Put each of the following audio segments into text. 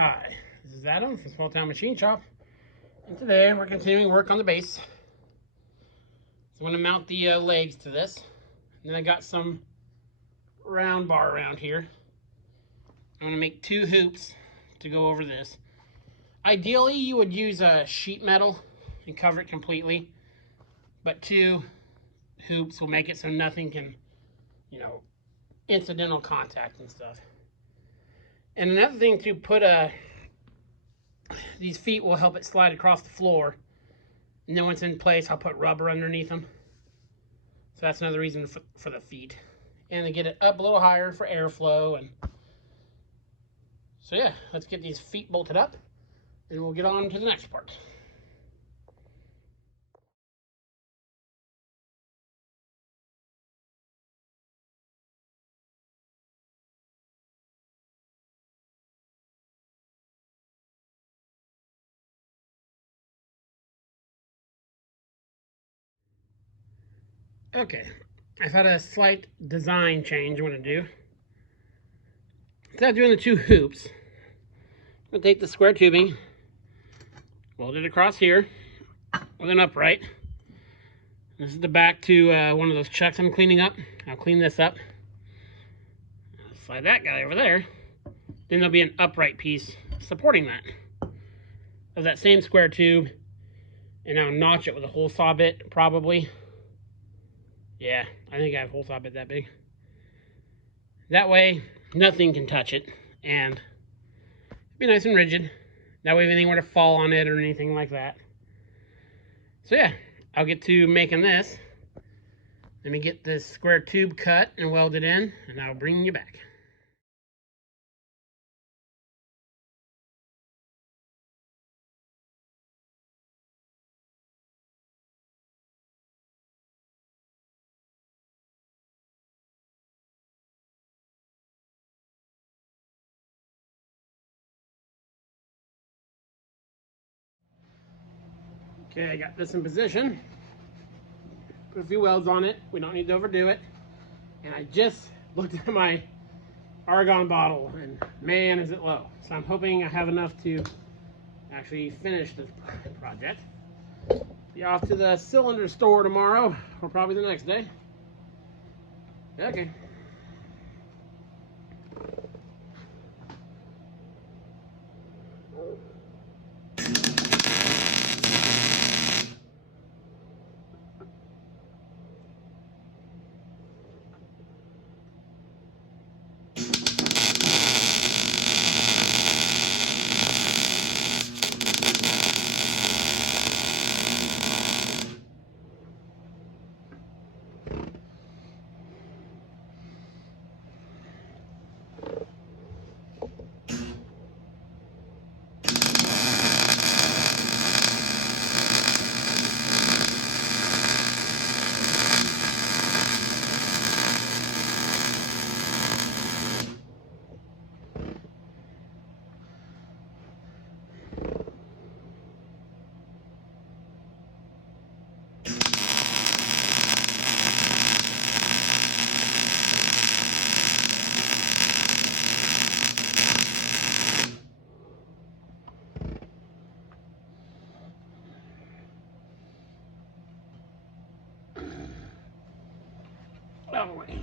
Hi, this is Adam from Small Town Machine Shop, and today we're continuing work on the base. So I'm going to mount the legs to this, and then I got some round bar around here. I'm going to make 2 hoops to go over this. Ideally, you would use a sheet metal and cover it completely, but 2 hoops will make it so nothing can, incidental contact and stuff. And another thing to put these feet will help it slide across the floor. And then once in place, I'll put rubber underneath them. So that's another reason for the feet. And to get it up a little higher for airflow. And so yeah, let's get these feet bolted up and we'll get on to the next part. Okay, I've had a slight design change I want to do. Instead of doing the 2 hoops, I'm going to take the square tubing, weld it across here with an upright. This is the back to one of those chucks I'm cleaning up. I'll clean this up. I'll slide that guy over there. Then there'll be an upright piece supporting that. Of that same square tube. And I'll notch it with a hole saw bit, probably. Yeah, I think I have a hole saw bit that big. That way, nothing can touch it. And it'll be nice and rigid. That way, if anything were to fall on it or anything like that. So yeah, I'll get to making this. Let me get this square tube cut and welded in, and I'll bring you back. Okay, I got this in position. Put a few welds on it. We don't need to overdo it. And I just looked at my argon bottle, and man, is it low. So I'm hoping I have enough to actually finish this project. Be off to the cylinder store tomorrow, or probably the next day. Okay. Out of the way.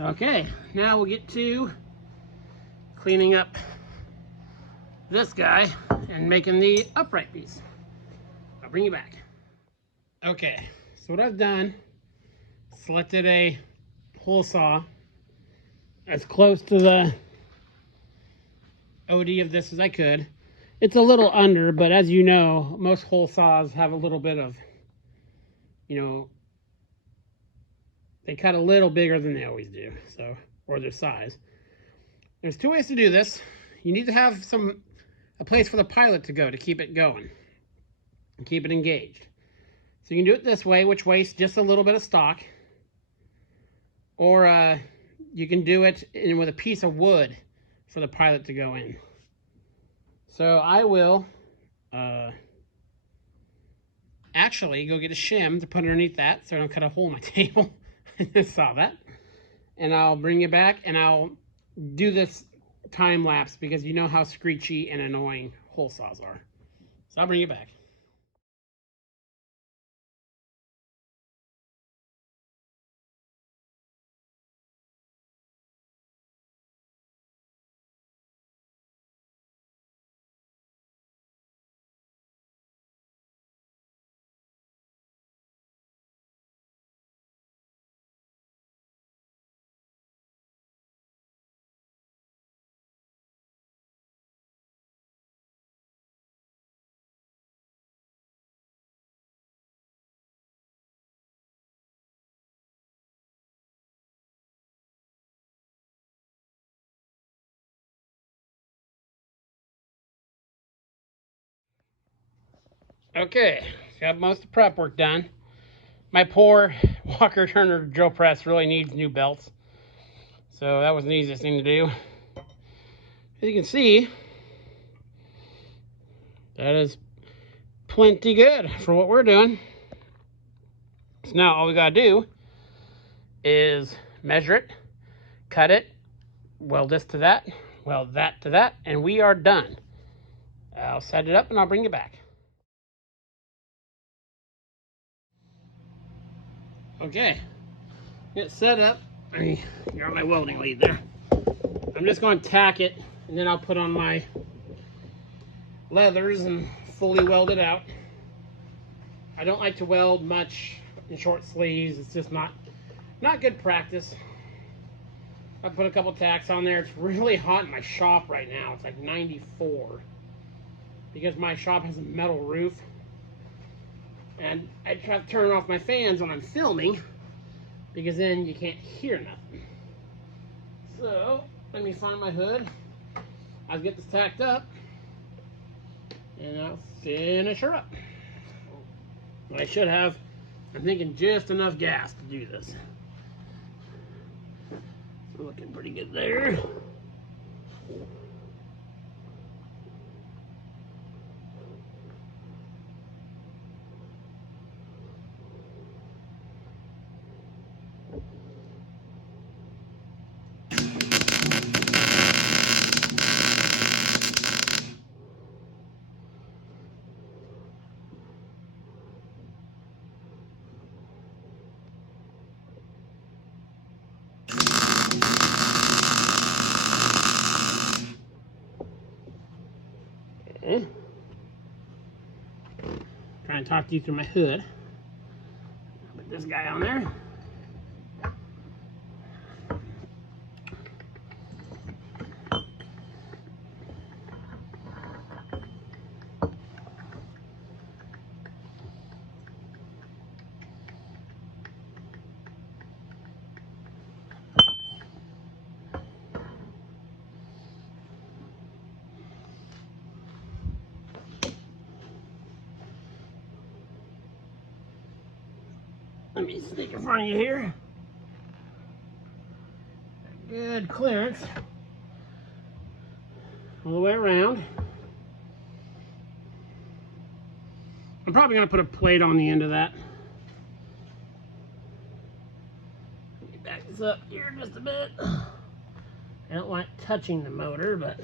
Okay, now we'll get to cleaning up this guy and making the upright piece. I'll bring you back. Okay, so what I've done, selected a hole saw as close to the OD of this as I could. It's a little under, but as you know, most hole saws have a little bit of, they cut a little bigger than they always do, so, or their size. There's two ways to do this. You need to have a place for the pilot to go to keep it going and keep it engaged. So you can do it this way, which wastes just a little bit of stock, or you can do it with a piece of wood for the pilot to go in. So I will actually go get a shim to put underneath that so I don't cut a hole in my table. I just saw that. And I'll bring you back and I'll do this time lapse because you know how screechy and annoying hole saws are. So I'll bring you back. Okay, got most of the prep work done. My poor Walker Turner drill press really needs new belts. So that was the easiest thing to do. As you can see, that is plenty good for what we're doing. So now all we gotta do is measure it, cut it, weld this to that, weld that to that, and we are done. I'll set it up and I'll bring it back. Okay, get set up. Got my welding lead there. I'm just going to tack it, and then I'll put on my leathers and fully weld it out. I don't like to weld much in short sleeves. It's just not good practice. I put a couple tacks on there. It's really hot in my shop right now. It's like 94 because my shop has a metal roof. And I try to turn off my fans when I'm filming because then you can't hear nothing. So, let me find my hood. I'll get this tacked up and I'll finish her up. I should have, I'm thinking, just enough gas to do this. Looking pretty good there. Okay. Trying to talk to you through my hood. Put this guy on there. Let me sneak in front of you here. Good clearance all the way around. I'm probably going to put a plate on the end of that. Let me back this up here just a bit. I don't like touching the motor, but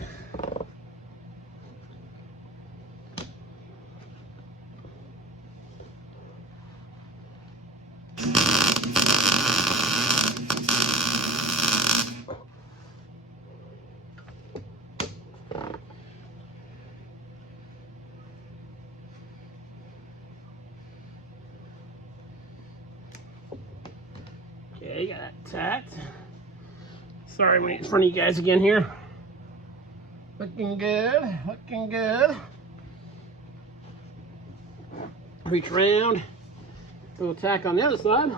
okay, got that tacked. Sorry, I'm in front of you guys again here. Looking good, looking good. Reach around, a little tack on the other side.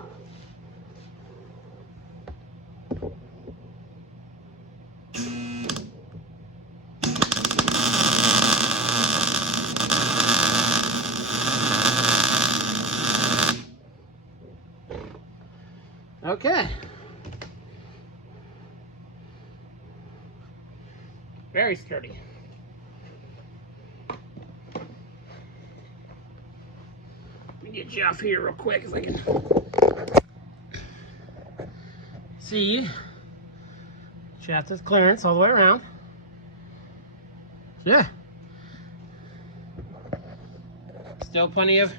Okay. Very sturdy. Let me get you off here real quick so I can see. Shaft is clearance all the way around. Yeah. Still plenty of...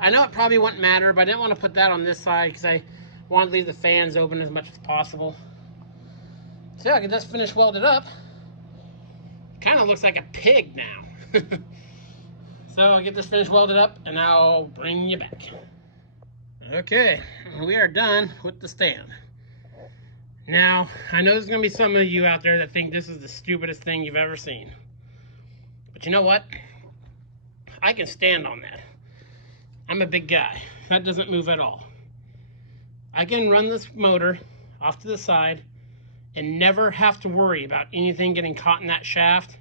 I know it probably wouldn't matter, but I didn't want to put that on this side because I wanted to leave the fans open as much as possible. So I can just finish welded up. Kind of looks like a pig now. So I'll get this finished welded up and I'll bring you back. Okay, we are done with the stand. Now, I know there's going to be some of you out there that think this is the stupidest thing you've ever seen. But you know what? I can stand on that. I'm a big guy. That doesn't move at all. I can run this motor off to the side and never have to worry about anything getting caught in that shaft.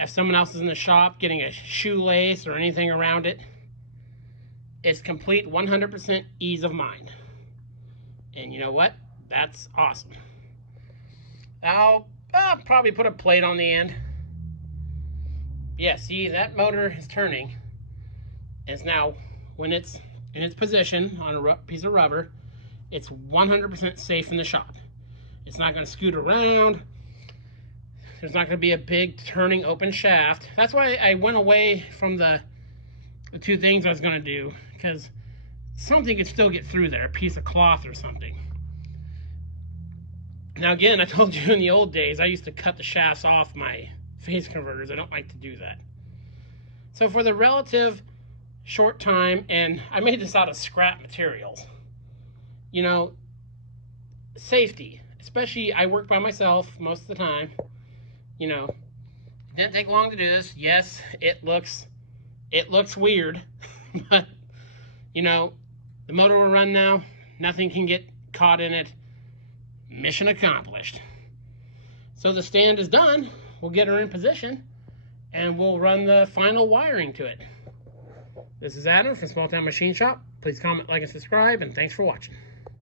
If someone else is in the shop getting a shoelace or anything around it, it's complete 100% ease of mind. And you know what? That's awesome. I'll probably put a plate on the end. Yeah, see, that motor is turning. It's now, when it's in its position on a piece of rubber, it's 100% safe in the shop. It's not going to scoot around. There's not going to be a big turning open shaft. That's why I went away from the two things I was going to do, because something could still get through there, a piece of cloth or something. Now again, I told you in the old days, I used to cut the shafts off my phase converters. I don't like to do that. So for the relative short time, and I made this out of scrap materials, you know, safety, especially I work by myself most of the time, you know, it didn't take long to do this. Yes, it looks weird, but you know, the motor will run now, nothing can get caught in it. Mission accomplished. So the stand is done. We'll get her in position and we'll run the final wiring to it. This is Adam from Small Town Machine Shop. Please comment, like, and subscribe, and thanks for watching.